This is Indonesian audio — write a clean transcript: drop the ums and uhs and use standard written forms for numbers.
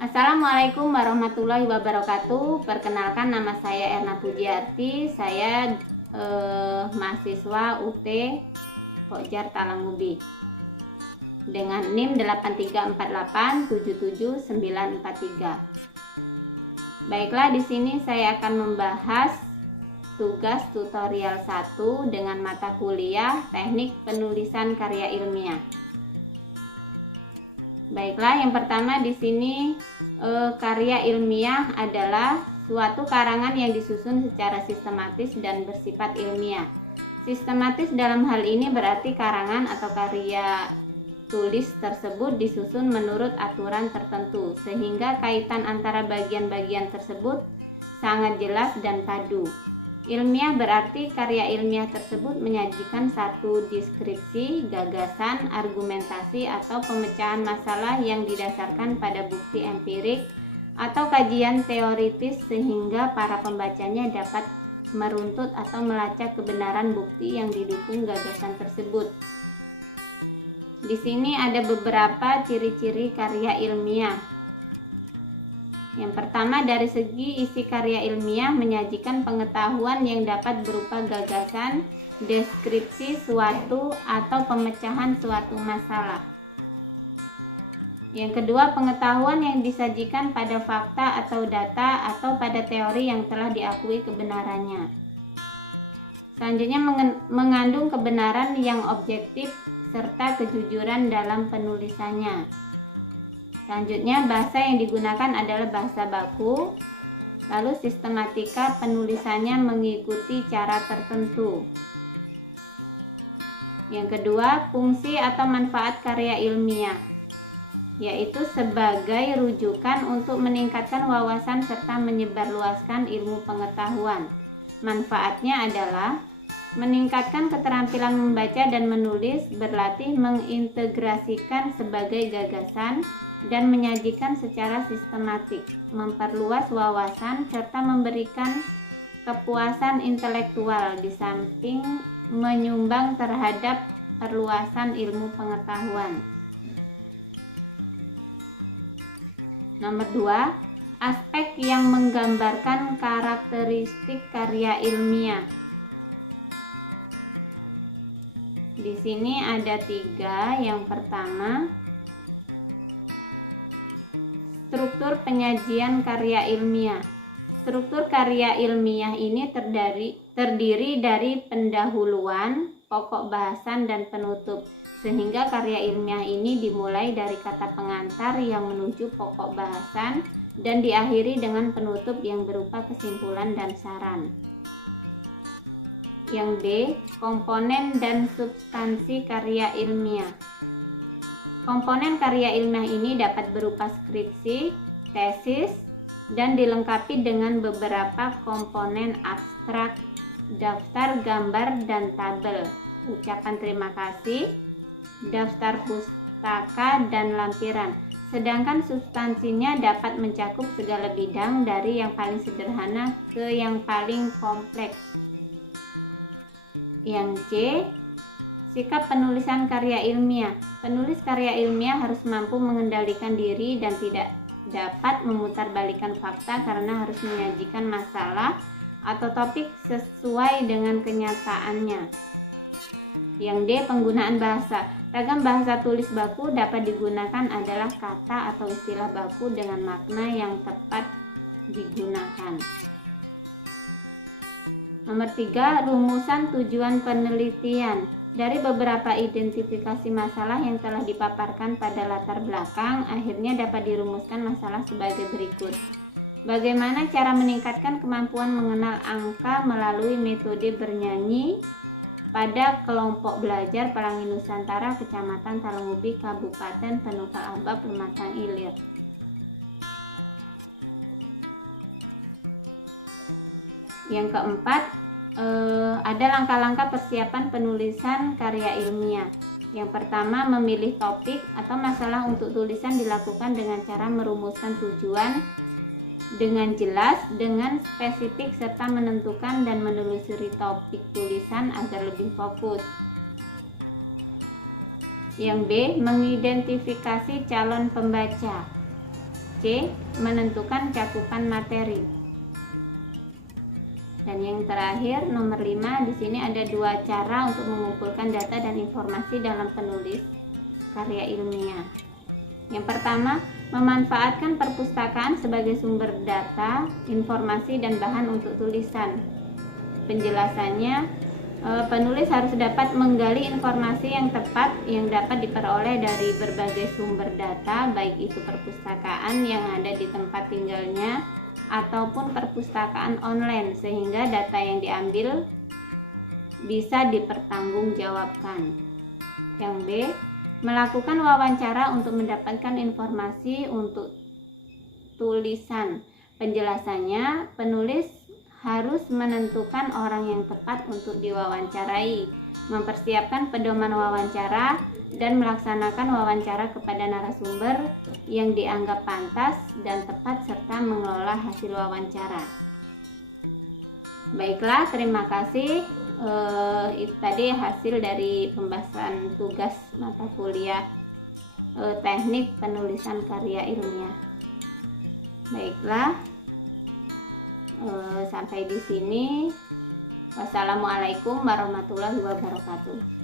Assalamualaikum warahmatullahi wabarakatuh. Perkenalkan, nama saya Erna Pujiarti. Saya mahasiswa UT Pokjar Talangubi dengan NIM 834877943. Baiklah, di sini saya akan membahas tugas tutorial 1 dengan mata kuliah Teknik Penulisan Karya Ilmiah. Baiklah, yang pertama di sini karya ilmiah adalah suatu karangan yang disusun secara sistematis dan bersifat ilmiah. Sistematis dalam hal ini berarti karangan atau karya tulis tersebut disusun menurut aturan tertentu, sehingga kaitan antara bagian-bagian tersebut sangat jelas dan padu. Ilmiah berarti karya ilmiah tersebut menyajikan satu deskripsi, gagasan, argumentasi, atau pemecahan masalah yang didasarkan pada bukti empirik atau kajian teoritis sehingga para pembacanya dapat meruntut atau melacak kebenaran bukti yang didukung gagasan tersebut. Di sini ada beberapa ciri-ciri karya ilmiah. Yang pertama, dari segi isi karya ilmiah menyajikan pengetahuan yang dapat berupa gagasan, deskripsi suatu, atau pemecahan suatu masalah. Yang kedua, pengetahuan yang disajikan pada fakta atau data atau pada teori yang telah diakui kebenarannya. Selanjutnya, mengandung kebenaran yang objektif serta kejujuran dalam penulisannya. Selanjutnya, bahasa yang digunakan adalah bahasa baku. Lalu sistematika penulisannya mengikuti cara tertentu. Yang kedua, fungsi atau manfaat karya ilmiah, yaitu sebagai rujukan untuk meningkatkan wawasan serta menyebarluaskan ilmu pengetahuan. Manfaatnya adalah meningkatkan keterampilan membaca dan menulis, berlatih mengintegrasikan sebagai gagasan, dan menyajikan secara sistematik, memperluas wawasan, serta memberikan kepuasan intelektual, di samping menyumbang terhadap perluasan ilmu pengetahuan. Nomor 2, aspek yang menggambarkan karakteristik karya ilmiah. Di sini ada 3. Yang pertama, struktur penyajian karya ilmiah. Struktur karya ilmiah ini terdiri dari pendahuluan, pokok bahasan, dan penutup, sehingga karya ilmiah ini dimulai dari kata pengantar yang menuju pokok bahasan dan diakhiri dengan penutup yang berupa kesimpulan dan saran. Yang D, komponen dan substansi karya ilmiah. Komponen karya ilmiah ini dapat berupa skripsi, tesis, dan dilengkapi dengan beberapa komponen abstrak, daftar gambar, dan tabel, ucapan terima kasih, daftar pustaka, dan lampiran. Sedangkan substansinya dapat mencakup segala bidang dari yang paling sederhana ke yang paling kompleks. Yang C, sikap penulisan karya ilmiah. Penulis karya ilmiah harus mampu mengendalikan diri dan tidak dapat memutarbalikkan fakta karena harus menyajikan masalah atau topik sesuai dengan kenyataannya. Yang D, penggunaan bahasa. Ragam bahasa tulis baku dapat digunakan adalah kata atau istilah baku dengan makna yang tepat digunakan. Nomor 3, rumusan tujuan penelitian. Dari beberapa identifikasi masalah yang telah dipaparkan pada latar belakang, akhirnya dapat dirumuskan masalah sebagai berikut. Bagaimana cara meningkatkan kemampuan mengenal angka melalui metode bernyanyi pada kelompok belajar Pelangi Nusantara, Kecamatan Talangubi, Kabupaten Penumpang Abab, Pematang Ilir. Yang keempat, ada langkah-langkah persiapan penulisan karya ilmiah. Yang pertama, memilih topik atau masalah untuk tulisan dilakukan dengan cara merumuskan tujuan dengan jelas, dengan spesifik, serta menentukan dan menelusuri topik tulisan agar lebih fokus. Yang B, mengidentifikasi calon pembaca. C. Menentukan cakupan materi. Dan yang terakhir nomor 5, di sini ada 2 cara untuk mengumpulkan data dan informasi dalam penulis karya ilmiah. Yang pertama, memanfaatkan perpustakaan sebagai sumber data, informasi, dan bahan untuk tulisan. Penjelasannya, penulis harus dapat menggali informasi yang tepat yang dapat diperoleh dari berbagai sumber data, baik itu perpustakaan yang ada di tempat tinggalnya ataupun perpustakaan online, sehingga data yang diambil bisa dipertanggungjawabkan. Yang B, melakukan wawancara untuk mendapatkan informasi untuk tulisan. Penjelasannya, penulis harus menentukan orang yang tepat untuk diwawancarai, mempersiapkan pedoman wawancara, dan melaksanakan wawancara kepada narasumber yang dianggap pantas dan tepat, serta mengelola hasil wawancara. Baiklah, terima kasih. Itu tadi hasil dari pembahasan tugas mata kuliah teknik penulisan karya ilmiah. Baiklah, sampai di sini. Wassalamualaikum warahmatullahi wabarakatuh.